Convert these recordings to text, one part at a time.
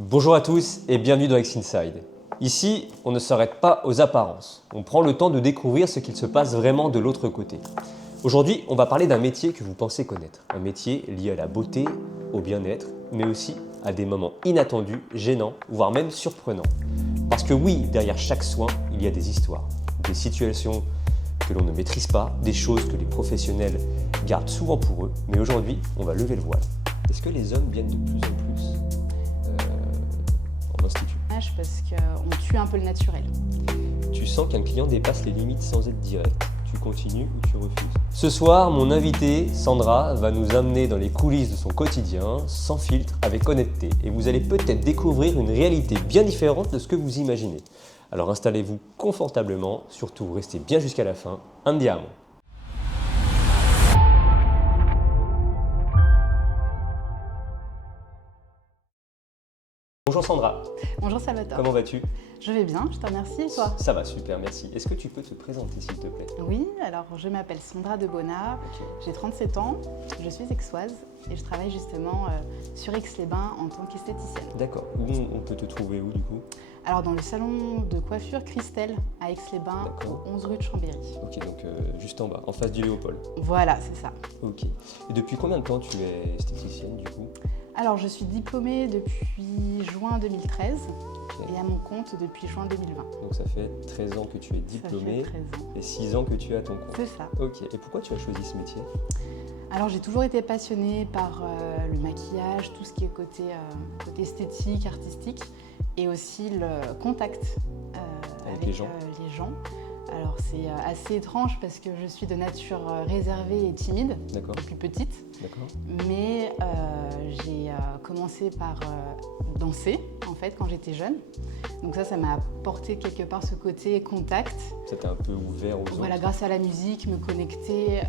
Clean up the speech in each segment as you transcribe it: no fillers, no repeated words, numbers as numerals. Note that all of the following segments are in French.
Bonjour à tous et bienvenue dans X-Inside. Ici, on ne s'arrête pas aux apparences. On prend le temps de découvrir ce qu'il se passe vraiment de l'autre côté. Aujourd'hui, on va parler d'un métier que vous pensez connaître. Un métier lié à la beauté, au bien-être, mais aussi à des moments inattendus, gênants, voire même surprenants. Parce que oui, derrière chaque soin, il y a des histoires, des situations que l'on ne maîtrise pas, des choses que les professionnels gardent souvent pour eux. Mais aujourd'hui, on va lever le voile. Est-ce que les hommes viennent de plus en plus en institut? Parce qu'on tue un peu le naturel. Tu sens qu'un client dépasse les limites sans être direct. Tu continues ou tu refuses? Ce soir, mon invitée, Sandra, va nous amener dans les coulisses de son quotidien, sans filtre, avec honnêteté. Et vous allez peut-être découvrir une réalité bien différente de ce que vous imaginez. Alors installez-vous confortablement, surtout restez bien jusqu'à la fin. Andiamo! Bonjour Sandra. Bonjour Salvatore. Comment vas-tu? Je vais bien, je te remercie et toi? Ça va, super, merci. Est-ce que tu peux te présenter s'il te plaît? Oui, alors je m'appelle Sandra Debona, j'ai 37 ans, je suis aixoise et je travaille justement sur Aix-les-Bains en tant qu'esthéticienne. D'accord, où on peut te trouver où du coup? Alors dans le salon de coiffure Christelle à Aix-les-Bains, 11 rue de Chambéry. Ok, donc juste en bas, en face du Léopold. Voilà, c'est ça. Ok. Et depuis combien de temps tu es esthéticienne du coup? Alors je suis diplômée depuis juin 2013 et à mon compte depuis juin 2020. Donc ça fait 13 ans que tu es diplômée et 6 ans que tu es à ton compte. C'est ça. Ok, et pourquoi tu as choisi ce métier? Alors j'ai toujours été passionnée par le maquillage, tout ce qui est côté esthétique, artistique et aussi le contact avec les gens. Alors c'est assez étrange parce que je suis de nature réservée et timide depuis petite. Mais j'ai commencé par danser en fait quand j'étais jeune. Donc ça m'a apporté quelque part ce côté contact. Ça t'a un peu ouvert aux autres. Voilà, grâce à la musique, me connecter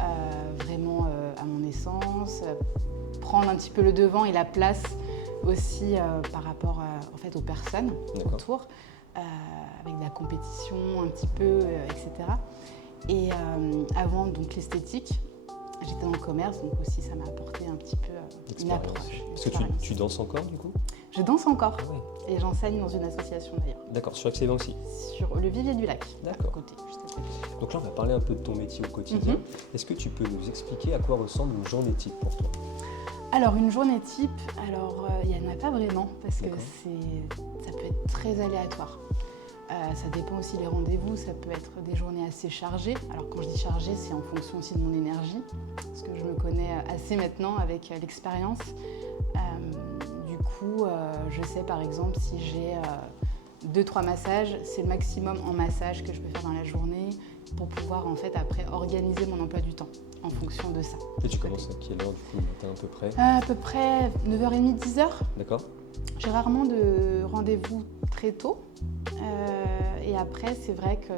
vraiment à mon essence, prendre un petit peu le devant et la place aussi par rapport en fait, aux personnes autour. Avec de la compétition un petit peu, etc. Et avant donc l'esthétique, j'étais dans le commerce, donc aussi ça m'a apporté un petit peu une approche. Est-ce que tu danses encore du coup? Je danse encore et j'enseigne dans une association d'ailleurs. D'accord, sur Aix-les-Bains aussi? Sur le Vivier du Lac, d'accord. Juste à côté. Donc là on va parler un peu de ton métier au quotidien. Est-ce que tu peux nous expliquer à quoi ressemble une journée type pour toi? Alors une journée type, il n'y en a pas vraiment parce que ça peut être très aléatoire. Ça dépend aussi des rendez-vous, ça peut être des journées assez chargées. Alors quand je dis chargée, c'est en fonction aussi de mon énergie, parce que je me connais assez maintenant avec l'expérience. Du coup, je sais par exemple si j'ai 2-3 massages, c'est le maximum en massage que je peux faire dans la journée pour pouvoir en fait après organiser mon emploi du temps en fonction de ça. Et tu commences à quelle heure du coup le matin à peu près? À peu près 9h30, 10h. D'accord. J'ai rarement de rendez-vous très tôt. Et après, c'est vrai que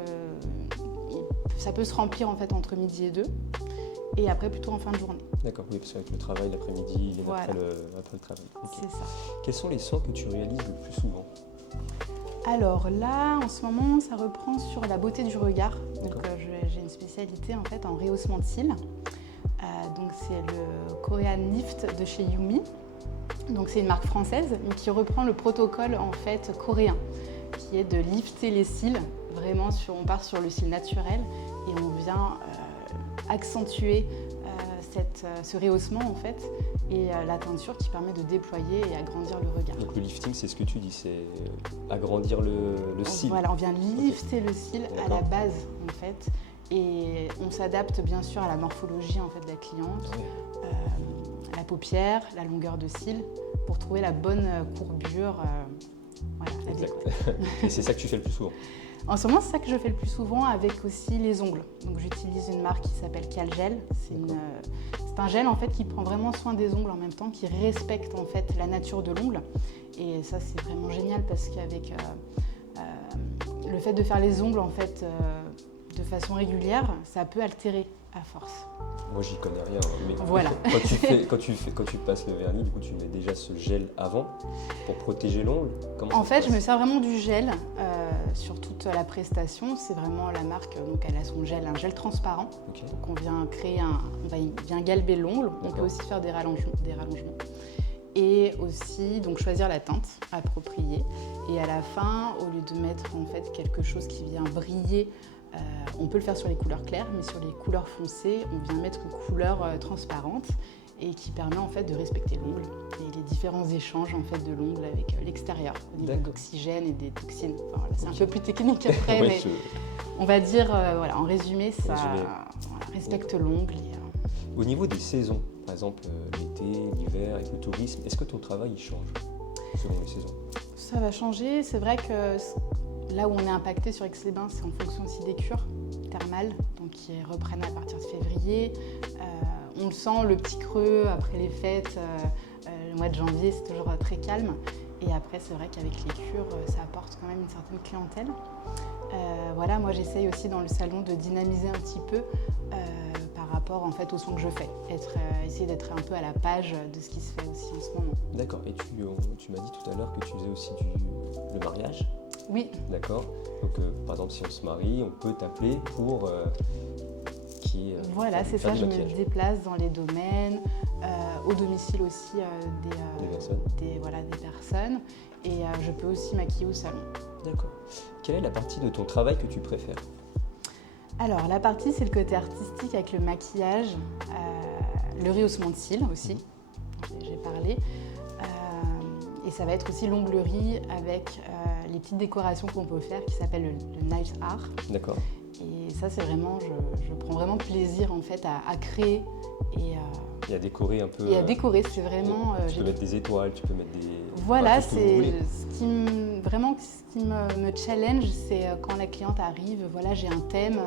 ça peut se remplir en fait entre midi et 2. Et après, plutôt en fin de journée. D'accord, oui, parce qu'avec le travail, l'après-midi, il est après le travail. C'est ça. Quels sont les soins que tu réalises le plus souvent? Alors là, en ce moment, ça reprend sur la beauté du regard. Donc j'ai une spécialité en fait en rehaussement de cils. Donc c'est le Korean Lift de chez Yumi. Donc c'est une marque française, mais qui reprend le protocole en fait coréen, qui est de lifter les cils. Vraiment, on part sur le cil naturel et on vient accentuer ce rehaussement en fait et la teinture qui permet de déployer et agrandir le regard. Donc le lifting, c'est ce que tu dis, c'est agrandir le cil. Voilà, on vient lifter le cil à la base en fait et on s'adapte bien sûr à la morphologie en fait de la cliente, la paupière, la longueur de cils pour trouver la bonne courbure. Exact. Et c'est ça que tu fais le plus souvent? En ce moment, c'est ça que je fais le plus souvent avec aussi les ongles. Donc j'utilise une marque qui s'appelle Calgel. C'est un gel en fait qui prend vraiment soin des ongles en même temps, qui respecte en fait la nature de l'ongle. Et ça c'est vraiment génial parce qu'avec le fait de faire les ongles en fait de façon régulière, ça peut altérer à force. Moi j'y connais rien, mais voilà. quand tu passes le vernis, du coup tu mets déjà ce gel avant pour protéger l'ongle? En fait, je me sers vraiment du gel sur toute la prestation. C'est vraiment la marque, donc elle a son gel, un gel transparent. Donc on vient galber l'ongle. On peut aussi faire des rallongements. Et aussi donc choisir la teinte appropriée. Et à la fin, au lieu de mettre en fait quelque chose qui vient briller, on peut le faire sur les couleurs claires, mais sur les couleurs foncées, on vient mettre une couleur transparente et qui permet en fait de respecter l'ongle et les différents échanges en fait de l'ongle avec l'extérieur au niveau d'oxygène et des toxines. Enfin, voilà, c'est un peu plus technique après, Ouais, mais on va dire voilà, en résumé, ça respecte l'ongle. Au niveau des saisons, par exemple l'été, l'hiver, avec le tourisme, est-ce que ton travail il change selon les saisons? Ça va changer. C'est vrai que là où on est impacté sur Aix-les-Bains, c'est en fonction aussi des cures thermales, donc qui reprennent à partir de février. On le sent, le petit creux après les fêtes, le mois de janvier, c'est toujours très calme. Et après, c'est vrai qu'avec les cures, ça apporte quand même une certaine clientèle. Voilà, moi j'essaye aussi dans le salon de dynamiser un petit peu par rapport en fait aux soins que je fais, essayer d'être un peu à la page de ce qui se fait aussi en ce moment. D'accord, et tu m'as dit tout à l'heure que tu faisais aussi le mariage. Oui. D'accord, donc par exemple si on se marie, on peut t'appeler pour voilà, c'est ça, je me déplace dans les domaines, au domicile aussi des personnes et je peux aussi maquiller au salon. D'accord. Quelle est la partie de ton travail que tu préfères? Alors, la partie, c'est le côté artistique avec le maquillage, le rehaussement de cils aussi, j'ai parlé. Et ça va être aussi l'onglerie avec les petites décorations qu'on peut faire qui s'appellent le nail art. D'accord. Et ça, c'est vraiment, je prends vraiment plaisir en fait à créer et à décorer un peu. Et à décorer, c'est vraiment. Tu peux mettre des étoiles, tu peux mettre des. Voilà, c'est ce qui me challenge, c'est quand la cliente arrive, voilà, j'ai un thème,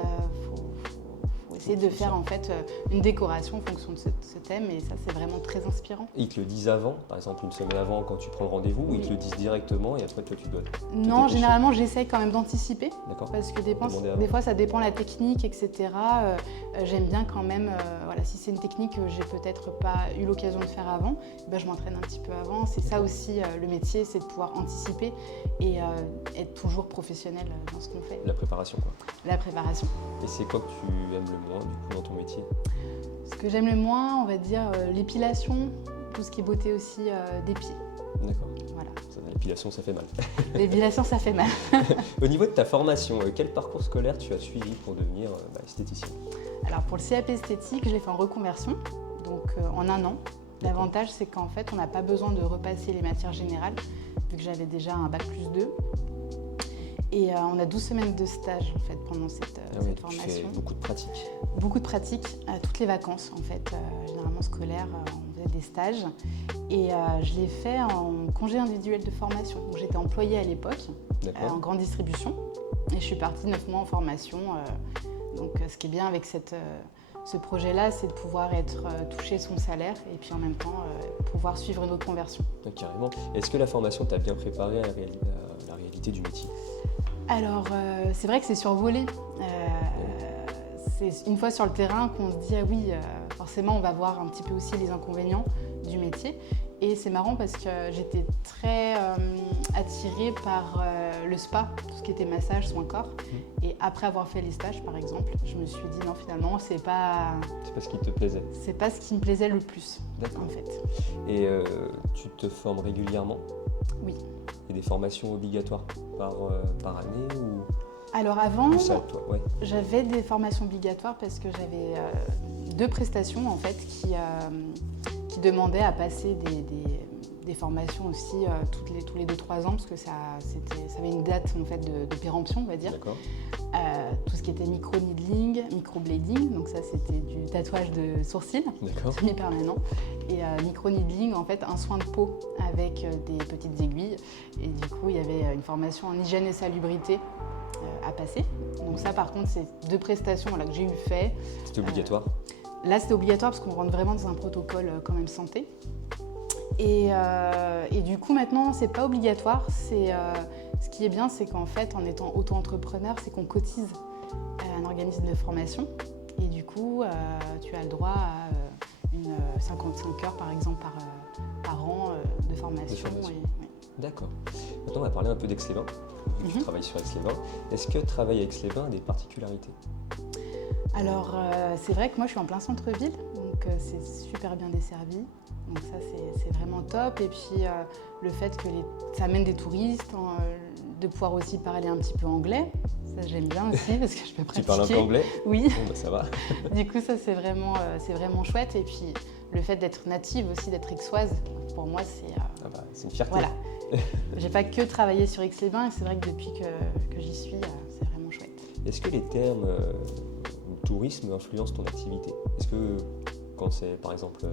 faut essayer de faire en fait une décoration en fonction de ce thème, et ça c'est vraiment très inspirant. Et ils te le disent avant, par exemple une semaine avant quand tu prends le rendez-vous, ou ils te le disent directement et après toi tu dois. Non, généralement j'essaye quand même d'anticiper, d'accord, parce que des fois ça dépend la technique, etc. J'aime bien quand même, voilà, si c'est une technique que j'ai peut-être pas eu l'occasion de faire avant, ben, je m'entraîne un petit peu avant. C'est ça aussi le métier, c'est de pouvoir anticiper et être toujours professionnel dans ce qu'on fait. La préparation quoi. La préparation. Et c'est quoi que tu aimes le moins du coup dans ton métier? Ce que j'aime le moins, on va dire l'épilation, tout ce qui est beauté aussi des pieds. D'accord. Voilà. L'épilation, ça fait mal. L'épilation, ça fait mal. Au niveau de ta formation, quel parcours scolaire tu as suivi pour devenir esthéticienne? Alors pour le CAP esthétique, je l'ai fait en reconversion, donc en un an. L'avantage, c'est qu'en fait, on n'a pas besoin de repasser les matières générales, vu que j'avais déjà un bac+2. Et on a 12 semaines de stage en fait, pendant cette formation. Tu fais beaucoup de pratiques. Beaucoup de pratiques, toutes les vacances en fait, généralement scolaires, on faisait des stages. Et je l'ai fait en congé individuel de formation. Donc j'étais employée à l'époque, en grande distribution. Et je suis partie 9 mois en formation. Donc ce qui est bien avec ce projet-là, c'est de pouvoir toucher son salaire et puis en même temps pouvoir suivre une autre conversion. Carrément. Est-ce que la formation t'a bien préparé à la réalité du métier? Alors, c'est vrai que c'est survolé. C'est une fois sur le terrain qu'on se dit, ah oui, forcément, on va voir un petit peu aussi les inconvénients du métier. Et c'est marrant parce que j'étais très attirée par le spa, tout ce qui était massage, soin corps. Et après avoir fait les stages, par exemple, je me suis dit, non, finalement, c'est pas ce qui te plaisait. C'est pas ce qui me plaisait le plus, en fait. Et tu te formes régulièrement? Oui. Et des formations obligatoires par année ou... Alors avant, ouais. J'avais des formations obligatoires parce que j'avais 2 prestations en fait qui demandaient à passer des formations aussi tous les 2-3 ans parce que ça avait une date en fait de péremption, on va dire. D'accord. Tout ce qui était micro-needling, micro-blading, donc ça c'était du tatouage de sourcils, semi-permanent. Et micro-needling, en fait, un soin de peau avec des petites aiguilles. Et du coup, il y avait une formation en hygiène et salubrité à passer. Donc ça, par contre, c'est 2 prestations que j'ai eu fait. C'était obligatoire? Là, c'était obligatoire parce qu'on rentre vraiment dans un protocole quand même santé. Et du coup, maintenant, c'est pas obligatoire. Ce qui est bien, c'est qu'en fait, en étant auto-entrepreneur, c'est qu'on cotise à un organisme de formation. Et du coup, tu as le droit à 55 heures, par exemple, par an de formation. Oui. D'accord. Maintenant, on va parler un peu d'Aix-les-Bains. Tu travailles sur Aix-les-Bains. Est-ce que travailler à Aix-les-Bains a des particularités? Alors, c'est vrai que moi, je suis en plein centre-ville. Donc, donc c'est super bien desservi. Donc ça, c'est vraiment top. Et puis le fait que ça amène des touristes, de pouvoir aussi parler un petit peu anglais. Ça, j'aime bien aussi parce que je peux pratiquer. Tu parles un peu anglais? Oui. Bon, bah, ça va. Du coup, ça, c'est vraiment chouette. Et puis le fait d'être native aussi, d'être aixoise, pour moi, c'est une fierté. Voilà. J'ai pas que travaillé sur Aix-les-Bains et c'est vrai que depuis que j'y suis, c'est vraiment chouette. Est-ce que les termes tourisme influencent ton activité? Est-ce que quand c'est par exemple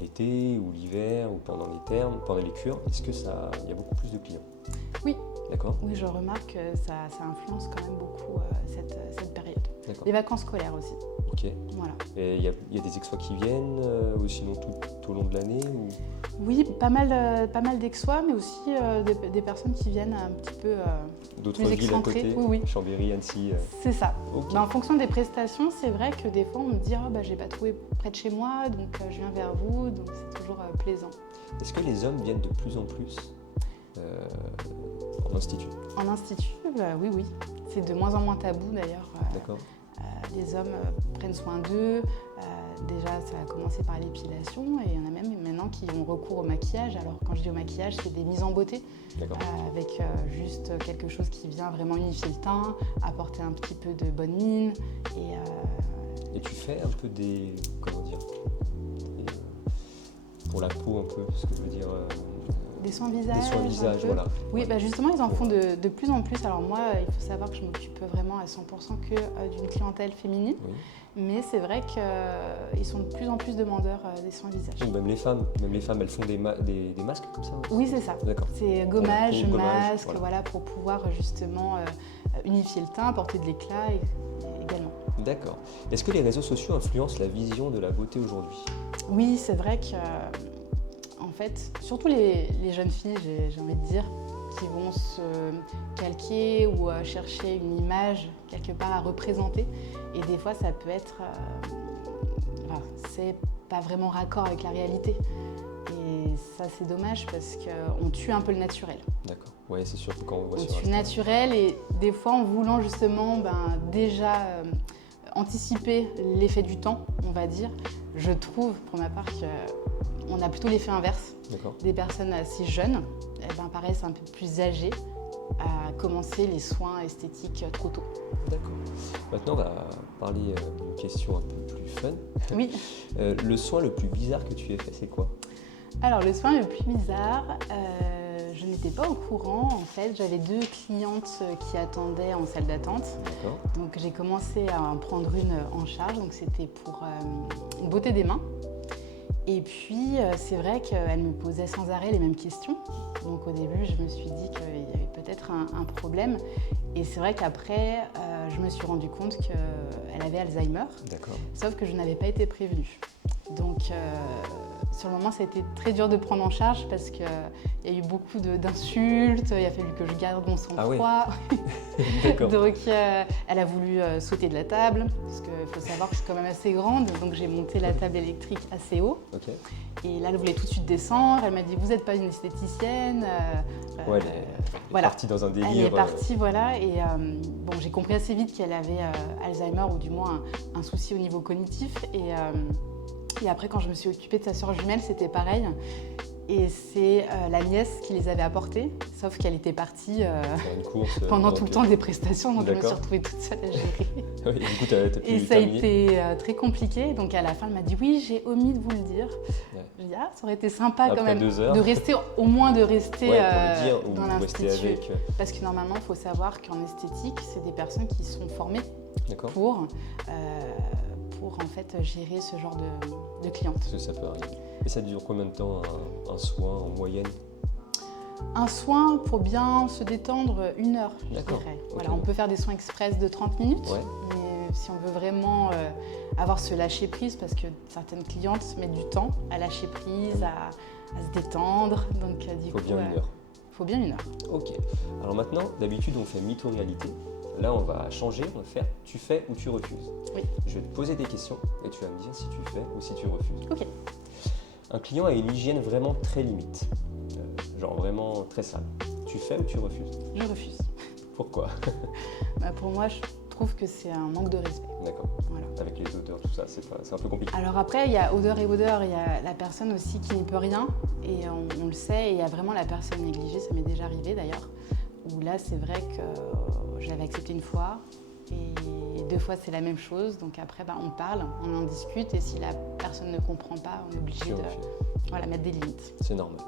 l'été ou l'hiver ou pendant les cures, est-ce que il y a beaucoup plus de clients? Oui. D'accord. Oui, je remarque que ça influence quand même beaucoup cette période. D'accord. Les vacances scolaires aussi. Ok. Voilà. Et il y a des expos qui viennent ou sinon tout au long de l'année ou... Oui, pas mal d'Aixois, mais aussi des personnes qui viennent un petit peu d'autres plus villes à excentrées. côté, Oui. Chambéry, Annecy. C'est ça. Okay. En fonction des prestations, c'est vrai que des fois on me dit j'ai pas trouvé près de chez moi, donc je viens vers vous, donc c'est toujours plaisant. Est-ce que les hommes viennent de plus en plus en institut? En institut, oui. C'est de moins en moins tabou d'ailleurs. D'accord. Les hommes prennent soin d'eux. Déjà, ça a commencé par l'épilation et il y en a même maintenant qui ont recours au maquillage. Alors, quand je dis au maquillage, c'est des mises en beauté avec juste quelque chose qui vient vraiment unifier le teint, apporter un petit peu de bonne mine. Et tu fais un peu pour la peau un peu, ce que je veux dire. Des soins visage. Des soins visage, voilà. Oui, justement, ils en font de plus en plus. Alors moi, il faut savoir que je m'occupe vraiment à 100% que d'une clientèle féminine. Oui. Mais c'est vrai qu'ils sont de plus en plus demandeurs des soins visage. Donc même les femmes, elles font des masques comme ça aussi. Oui, c'est ça. D'accord. C'est gommage, masque, voilà, pour pouvoir justement unifier le teint, apporter de l'éclat également. D'accord. Est-ce que les réseaux sociaux influencent la vision de la beauté aujourd'hui? Oui, c'est vrai que, en fait, surtout les jeunes filles, j'ai envie de dire, qui vont se calquer ou chercher une image quelque part à représenter. Et des fois, ça peut être... c'est pas vraiment raccord avec la réalité. Et ça, c'est dommage parce qu'on tue un peu le naturel. D'accord. Oui, c'est sûr que quand on voit sur Instagram. On tue le naturel et des fois, en voulant justement déjà anticiper l'effet du temps, on va dire, je trouve pour ma part qu'on a plutôt l'effet inverse. D'accord. Des personnes assez jeunes paraissent un peu plus âgées à commencer les soins esthétiques trop tôt. D'accord. Maintenant, on va parler d'une question un peu plus fun. Oui. Le soin le plus bizarre que tu aies fait, c'est quoi? Alors, le soin le plus bizarre, je n'étais pas au courant. En fait, j'avais 2 clientes qui attendaient en salle d'attente. D'accord. Donc, j'ai commencé à en prendre une en charge. Donc, c'était pour une beauté des mains. Et puis, c'est vrai qu'elle me posait sans arrêt les mêmes questions. Donc, au début, je me suis dit qu'il y avait peut-être un problème. Et c'est vrai qu'après, je me suis rendu compte qu'elle avait Alzheimer. D'accord. Sauf que je n'avais pas été prévenue. Donc, sur le moment, ça a été très dur de prendre en charge parce qu'il y a eu beaucoup d'insultes. Il a fallu que je garde mon sang-froid. D'accord. Donc, elle a voulu sauter de la table parce qu'il faut savoir que je suis quand même assez grande. Donc, j'ai monté la table électrique assez haut. Okay. Et là, elle voulait tout de suite descendre. Elle m'a dit, vous n'êtes pas une esthéticienne. Ouais, elle est partie dans un délire. Elle est partie, voilà. Et j'ai compris assez vite qu'elle avait Alzheimer ou du moins un souci au niveau cognitif. Et après, quand je me suis occupée de sa sœur jumelle, c'était pareil. Et c'est la nièce qui les avait apportés, sauf qu'elle était partie une course, pendant tout le temps des prestations, donc D'accord. Je me suis retrouvée toute seule à gérer. Oui, du coup, t'as pu et ça a été très compliqué. Donc à la fin, elle m'a dit oui, j'ai omis de vous le dire. Ouais. Je dis ça aurait été sympa après quand même 2 heures. de rester, au moins de rester ouais, pour le dire, dans l'institut. Parce que normalement, il faut savoir qu'en esthétique, c'est des personnes qui sont formées pour en fait gérer ce genre de clientes. Parce que ça peut arriver. Et ça dure combien de temps un soin en moyenne? Un soin pour bien se détendre, 1 heure, je dirais. Voilà, on peut faire des soins express de 30 minutes, mais si on veut vraiment avoir ce lâcher prise, parce que certaines clientes mettent du temps à lâcher prise, à se détendre, donc du coup, bien 1 heure. Il faut bien 1 heure. Ok. Alors maintenant, d'habitude, on fait mytho-réalité. Là, on va changer, on va faire tu fais ou tu refuses. Oui. Je vais te poser des questions et tu vas me dire si tu fais ou si tu refuses. Ok. Un client a une hygiène vraiment très limite, genre vraiment très sale. Tu fais ou tu refuses? Je refuse. Pourquoi? Pour moi, je trouve que c'est un manque de respect. D'accord. Voilà. Avec les odeurs, tout ça, c'est un peu compliqué. Alors après, il y a odeur et odeur, il y a la personne aussi qui n'y peut rien, et on le sait, et il y a vraiment la personne négligée, ça m'est déjà arrivé d'ailleurs, où là c'est vrai que je l'avais accepté une fois, et 2 fois c'est la même chose, donc après on parle, on en discute, et si la personne ne comprend pas, on est obligé de mettre des limites. C'est normal.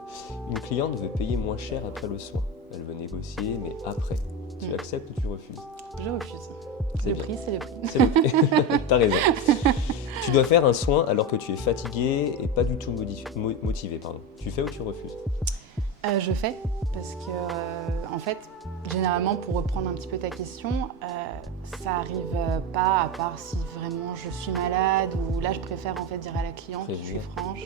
Une cliente veut payer moins cher après le soin. Elle veut négocier, mais après. Tu acceptes ou tu refuses? Je refuse. C'est Le bien. prix, c'est le prix. C'est le prix. T'as raison. Tu dois faire un soin alors que tu es fatigué et pas du tout motivé. Tu fais ou tu refuses? Je fais, parce que en fait, généralement, pour reprendre un petit peu ta question, ça arrive pas, à part si vraiment je suis malade, ou là je préfère en fait dire à la cliente, je suis franche,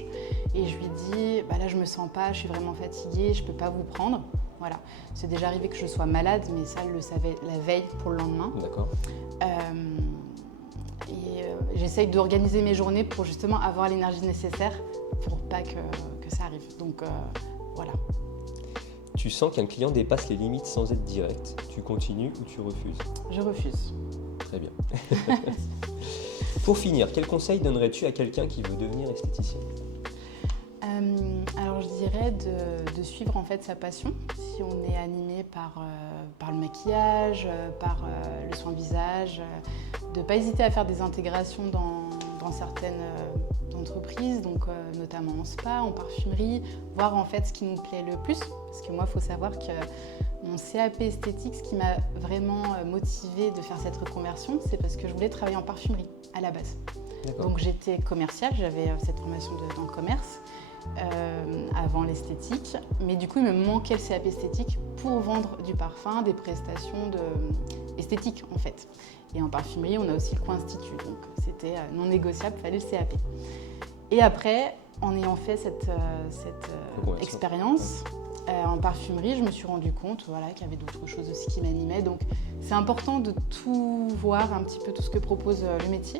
et je lui dis, là je me sens pas, je suis vraiment fatiguée, je peux pas vous prendre. Voilà. C'est déjà arrivé que je sois malade, mais ça, je le savais la veille pour le lendemain. D'accord. J'essaye d'organiser mes journées pour justement avoir l'énergie nécessaire pour pas que ça arrive. Donc voilà. Tu sens qu'un client dépasse les limites sans être direct. Tu continues ou tu refuses? Je refuse. Très bien. Pour finir, quel conseil donnerais-tu à quelqu'un qui veut devenir esthéticien? Alors je dirais de suivre en fait sa passion. Si on est animé par le maquillage, par le soin visage, de ne pas hésiter à faire des intégrations dans certaines entreprises, donc notamment en spa, en parfumerie, voir en fait ce qui nous plaît le plus. Parce que moi, il faut savoir que mon CAP esthétique, ce qui m'a vraiment motivée de faire cette reconversion, c'est parce que je voulais travailler en parfumerie à la base. Donc j'étais commerciale, j'avais cette formation dans le commerce. Avant l'esthétique, mais du coup il me manquait le CAP esthétique pour vendre du parfum, des prestations esthétiques en fait. Et en parfumerie on a aussi le coin institut, donc c'était non négociable, il fallait le CAP. Et après, en ayant fait cette expérience en parfumerie, je me suis rendu compte qu'il y avait d'autres choses aussi qui m'animaient, donc c'est important de tout voir un petit peu, tout ce que propose le métier,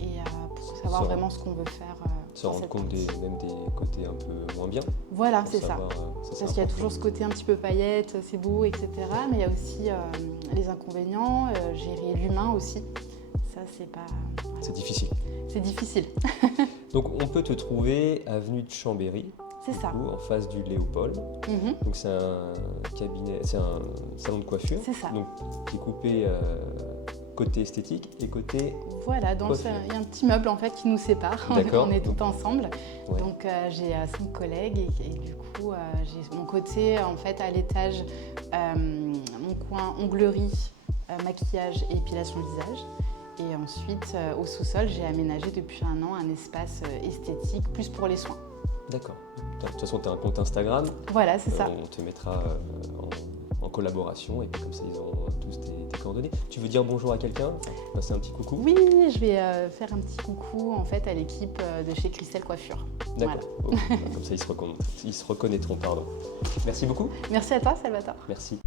et pour savoir vraiment ce qu'on veut faire. Se rendre compte même des côtés un peu moins bien. Voilà, c'est ça. Parce qu'il y a toujours ce côté un petit peu paillettes, c'est beau, etc. Mais il y a aussi les inconvénients, gérer l'humain aussi. Ça, c'est pas... Voilà. C'est difficile. C'est difficile. Donc, on peut te trouver avenue de Chambéry. C'est ça. En face du Léopold. Donc, c'est un cabinet, c'est un salon de coiffure. C'est ça. Donc, qui est coupé... côté esthétique et côté... Voilà, il y a un petit meuble en fait qui nous sépare, on est tous ensemble. Ouais. Donc j'ai 5 collègues et du coup j'ai mon côté en fait à l'étage, mon coin onglerie, maquillage et épilation visage. Et ensuite au sous-sol j'ai aménagé depuis 1 an un espace esthétique plus pour les soins. D'accord. De toute façon tu as un compte Instagram. Voilà, c'est ça. On te mettra en collaboration et puis comme ça ils ont tous tes coordonnées. Tu veux dire bonjour à quelqu'un? Passer un petit coucou? Oui, je vais faire un petit coucou en fait à l'équipe de chez Christelle Coiffure. D'accord. Voilà. Comme ça ils se reconnaîtront. Merci beaucoup. Merci à toi Salvatore. Merci.